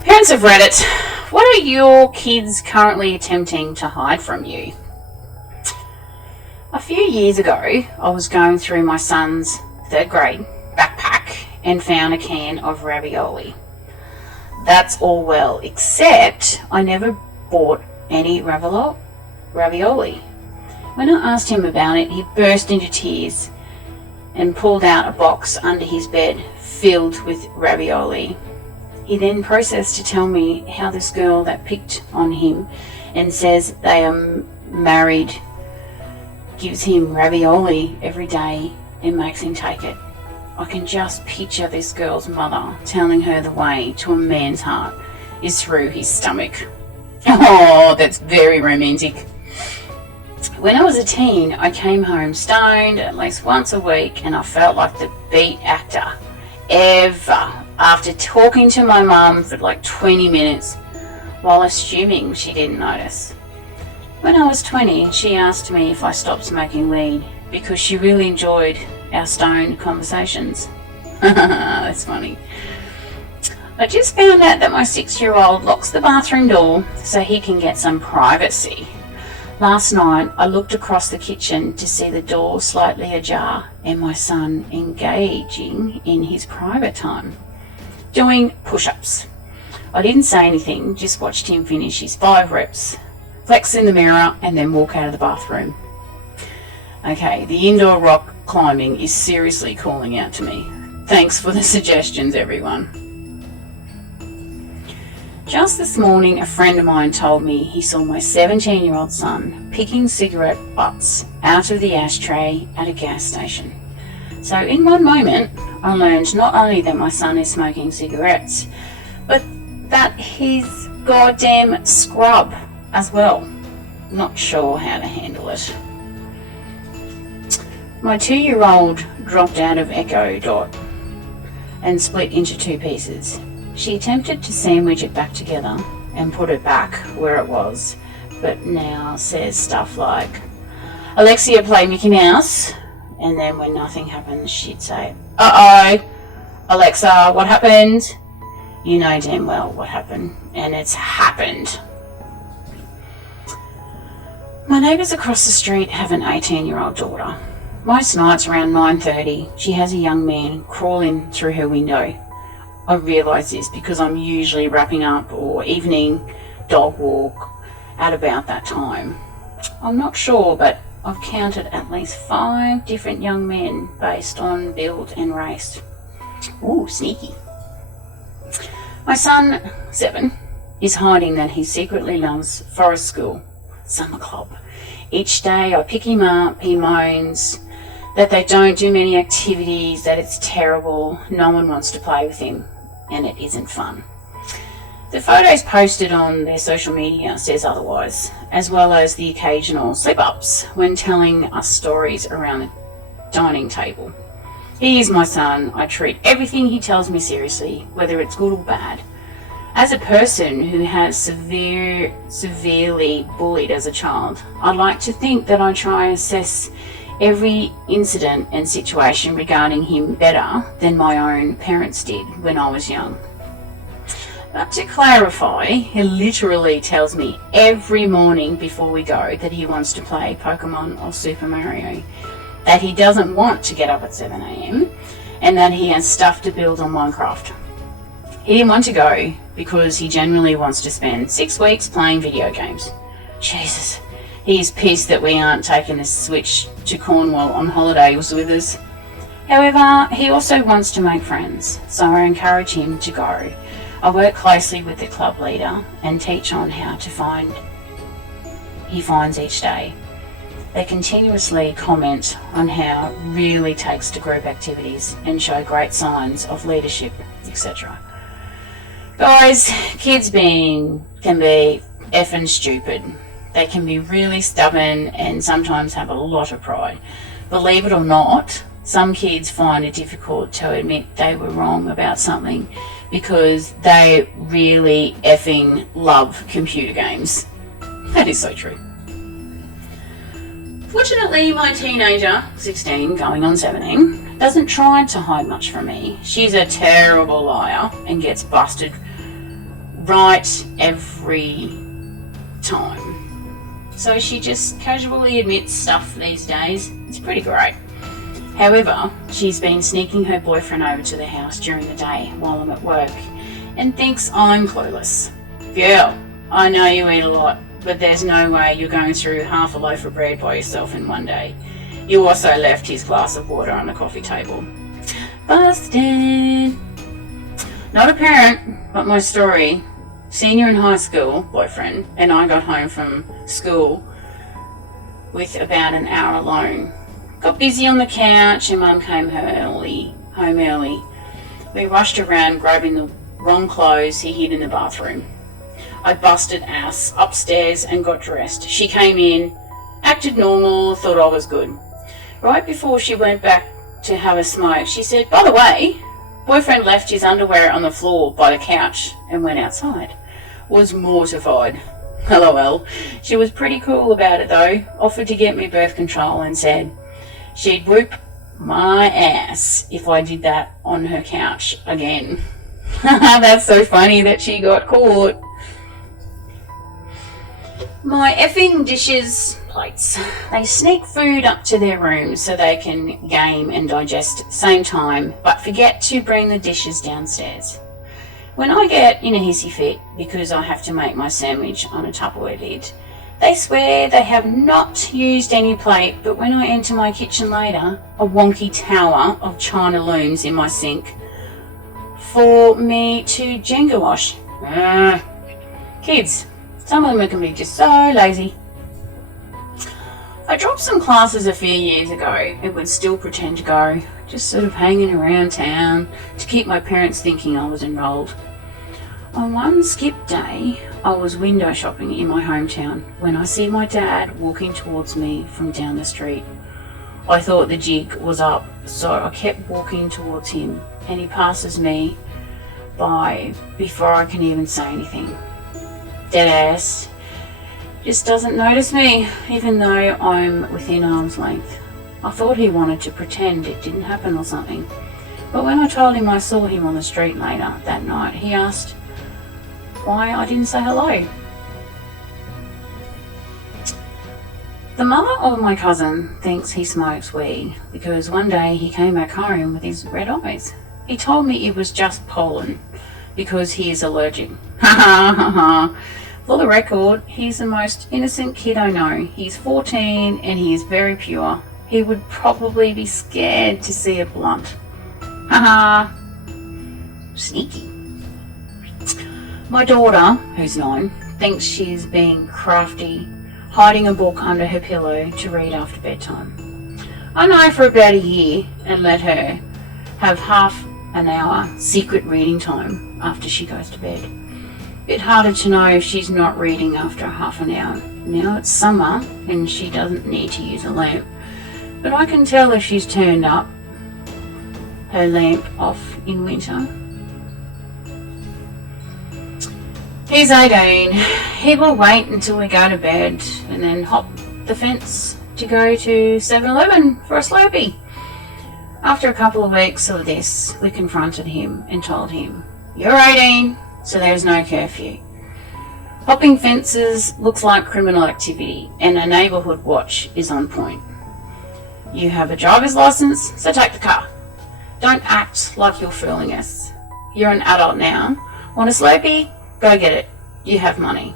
Parents of Reddit, what are your kids currently attempting to hide from you? A few years ago, I was going through my son's 3rd grade backpack and found a can of ravioli. That's all well, except I never bought any ravioli. When I asked him about it, he burst into tears and pulled out a box under his bed filled with ravioli. He then proceeds to tell me how this girl that picked on him and says they are married gives him ravioli every day and makes him take it. I can just picture this girl's mother telling her the way to a man's heart is through his stomach. Oh, that's very romantic. When I was a teen, I came home stoned at least once a week, and I felt like the beat actor ever after talking to my mum for like 20 minutes while assuming she didn't notice. When I was 20, she asked me if I stopped smoking weed because she really enjoyed our stoned conversations. That's funny. I just found out that my 6-year-old locks the bathroom door so he can get some privacy. Last night, I looked across the kitchen to see the door slightly ajar and my son engaging in his private time, doing push-ups. I didn't say anything, just watched him finish his 5 reps, flex in the mirror, and then walk out of the bathroom. Okay, the indoor rock climbing is seriously calling out to me. Thanks for the suggestions, everyone. Just this morning, a friend of mine told me he saw my 17-year-old son picking cigarette butts out of the ashtray at a gas station. So in one moment, I learned not only that my son is smoking cigarettes, but that he's goddamn scrub as well. Not sure how to handle it. My 2-year-old dropped out of Echo Dot and split into 2 pieces. She attempted to sandwich it back together and put it back where it was, but now says stuff like, Alexia, play Mickey Mouse, and then when nothing happens, she'd say, uh-oh, Alexa, what happened? You know damn well what happened, and it's happened. My neighbours across the street have an 18-year-old daughter. Most nights around 9:30, she has a young man crawling through her window. I realise this because I'm usually wrapping up or evening dog walk at about that time. I'm not sure, but I've counted at least 5 different young men based on build and race. Ooh, sneaky. My son, 7, is hiding that he secretly loves forest school, summer club. Each day I pick him up, he moans that they don't do many activities, that it's terrible, no one wants to play with him, and it isn't fun. The photos posted on their social media says otherwise, as well as the occasional slip-ups when telling us stories around the dining table. He is my son. I treat everything he tells me seriously, whether it's good or bad. As a person who has severely bullied as a child, I'd like to think that I try and assess every incident and situation regarding him better than my own parents did when I was young. But to clarify, he literally tells me every morning before we go that he wants to play Pokemon or Super Mario, that he doesn't want to get up at 7 a.m, and that he has stuff to build on Minecraft. He didn't want to go because he genuinely wants to spend 6 weeks playing video games. Jesus. He is pissed that we aren't taking the Switch to Cornwall on holidays with us. However, he also wants to make friends, so I encourage him to go. I work closely with the club leader and teach on how to he finds each day. They continuously comment on how it really takes to group activities and show great signs of leadership, etc. Guys, kids can be effing stupid. They can be really stubborn and sometimes have a lot of pride. Believe it or not, some kids find it difficult to admit they were wrong about something because they really effing love computer games. That is so true. Fortunately, my teenager, 16, going on 17, doesn't try to hide much from me. She's a terrible liar and gets busted right every time. So she just casually admits stuff these days. It's pretty great. However, she's been sneaking her boyfriend over to the house during the day while I'm at work and thinks I'm clueless. Girl, I know you eat a lot, but there's no way you're going through half a loaf of bread by yourself in one day. You also left his glass of water on the coffee table. Busted! Not a parent, but my story. Senior in high school, boyfriend, and I got home from school with about an hour alone. Got busy on the couch and Mum came home early. We rushed around grabbing the wrong clothes he hid in the bathroom. I busted ass upstairs and got dressed. She came in, acted normal, thought I was good. Right before she went back to have a smoke, she said, "By the way, boyfriend left his underwear on the floor by the couch and went outside." Was mortified. LOL. She was pretty cool about it though, offered to get me birth control and said she'd whoop my ass if I did that on her couch again. That's so funny that she got caught. My effing dishes plates. They sneak food up to their rooms so they can game and digest at the same time, but forget to bring the dishes downstairs. When I get in a hissy fit because I have to make my sandwich on a Tupperware lid, they swear they have not used any plate, but when I enter my kitchen later, a wonky tower of china looms in my sink for me to Jenga wash. Kids. Some of them can be just so lazy. I dropped some classes a few years ago and would still pretend to go, just sort of hanging around town to keep my parents thinking I was enrolled. On one skip day, I was window shopping in my hometown when I see my dad walking towards me from down the street. I thought the jig was up, so I kept walking towards him and he passes me by before I can even say anything. Deadass just doesn't notice me, even though I'm within arm's length. I thought he wanted to pretend it didn't happen or something. But when I told him I saw him on the street later that night, he asked why I didn't say hello. The mother of my cousin thinks he smokes weed because one day he came back home with his red eyes. He told me it was just pollen because he is allergic. Ha ha ha ha. For the record, he's the most innocent kid I know. He's 14 and he is very pure. He would probably be scared to see a blunt. Haha. Sneaky. My daughter, who's 9, thinks she's being crafty, hiding a book under her pillow to read after bedtime. I know for about a year and let her have half an hour secret reading time after she goes to bed. Bit harder to know if she's not reading after half an hour. Now it's summer and she doesn't need to use a lamp, but I can tell if she's turned up her lamp off in winter. He's 18. He will wait until we go to bed and then hop the fence to go to 7-Eleven for a Slurpee. After a couple of weeks of this, we confronted him and told him, "You're 18, so there's no curfew. Hopping fences looks like criminal activity and a neighbourhood watch is on point. You have a driver's license, so take the car. Don't act like you're fooling us. You're an adult now. Want a Slurpee? Go get it. You have money."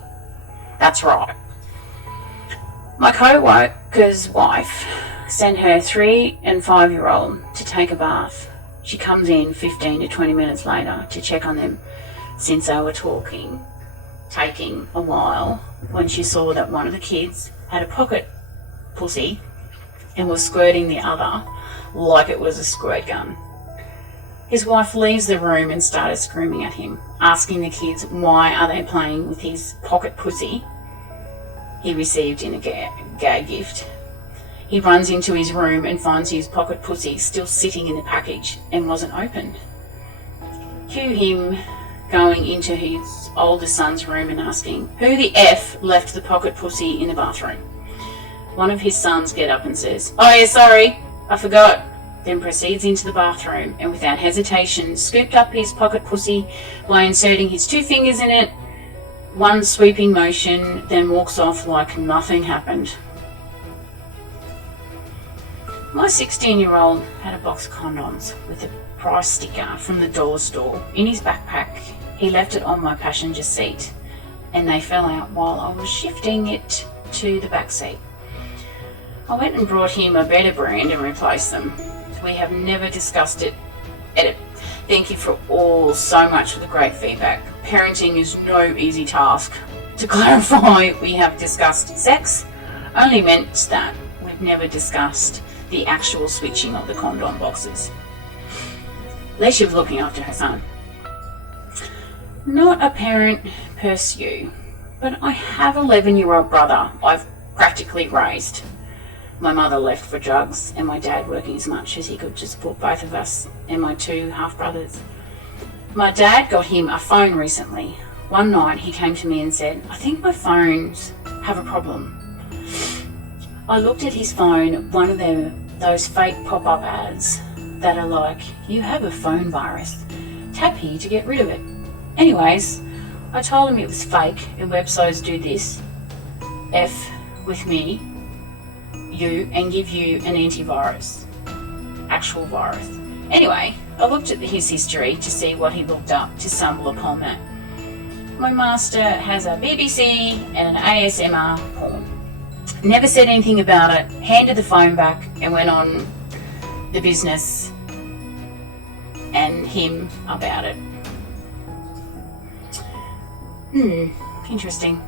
That's right. My co-worker's wife sent her 3 and 5-year-old to take a bath. She comes in 15 to 20 minutes later to check on them since they were taking a while when she saw that one of the kids had a pocket pussy and was squirting the other like it was a squirt gun. His wife leaves the room and started screaming at him, asking the kids why are they playing with his pocket pussy he received in a gag gift. He runs into his room and finds his pocket pussy still sitting in the package and wasn't opened. Cue him going into his older son's room and asking, "Who the F left the pocket pussy in the bathroom?" One of his sons get up and says, "Oh yeah, sorry, I forgot. then proceeds into the bathroom and without hesitation scooped up his pocket pussy by inserting his 2 fingers in it, one sweeping motion, then walks off like nothing happened. My 16-year-old had a box of condoms with a price sticker from the dollar store in his backpack. He left it on my passenger seat and they fell out while I was shifting it to the back seat. I went and brought him a better brand and replaced them. We have never discussed it. Edit. Thank you for all so much for the great feedback. Parenting is no easy task. To clarify, we have discussed sex, only meant that we've never discussed the actual switching of the condom boxes. At least she was looking after her son. Not a parent per se, but I have an 11-year-old brother I've practically raised. My mother left for drugs and my dad working as much as he could to support both of us and my 2 half-brothers. My dad got him a phone recently. One night he came to me and said, "I think my phones have a problem." I looked at his phone, one of those fake pop-up ads that are like, "You have a phone virus. Tap here to get rid of it." Anyways, I told him it was fake and websites do this. F with me, you, and give you an antivirus. Actual virus. Anyway, I looked at his history to see what he looked up to stumble upon that. My master has a BBC and an ASMR porn. Never said anything about it, handed the phone back and went on the business and him about it. Interesting.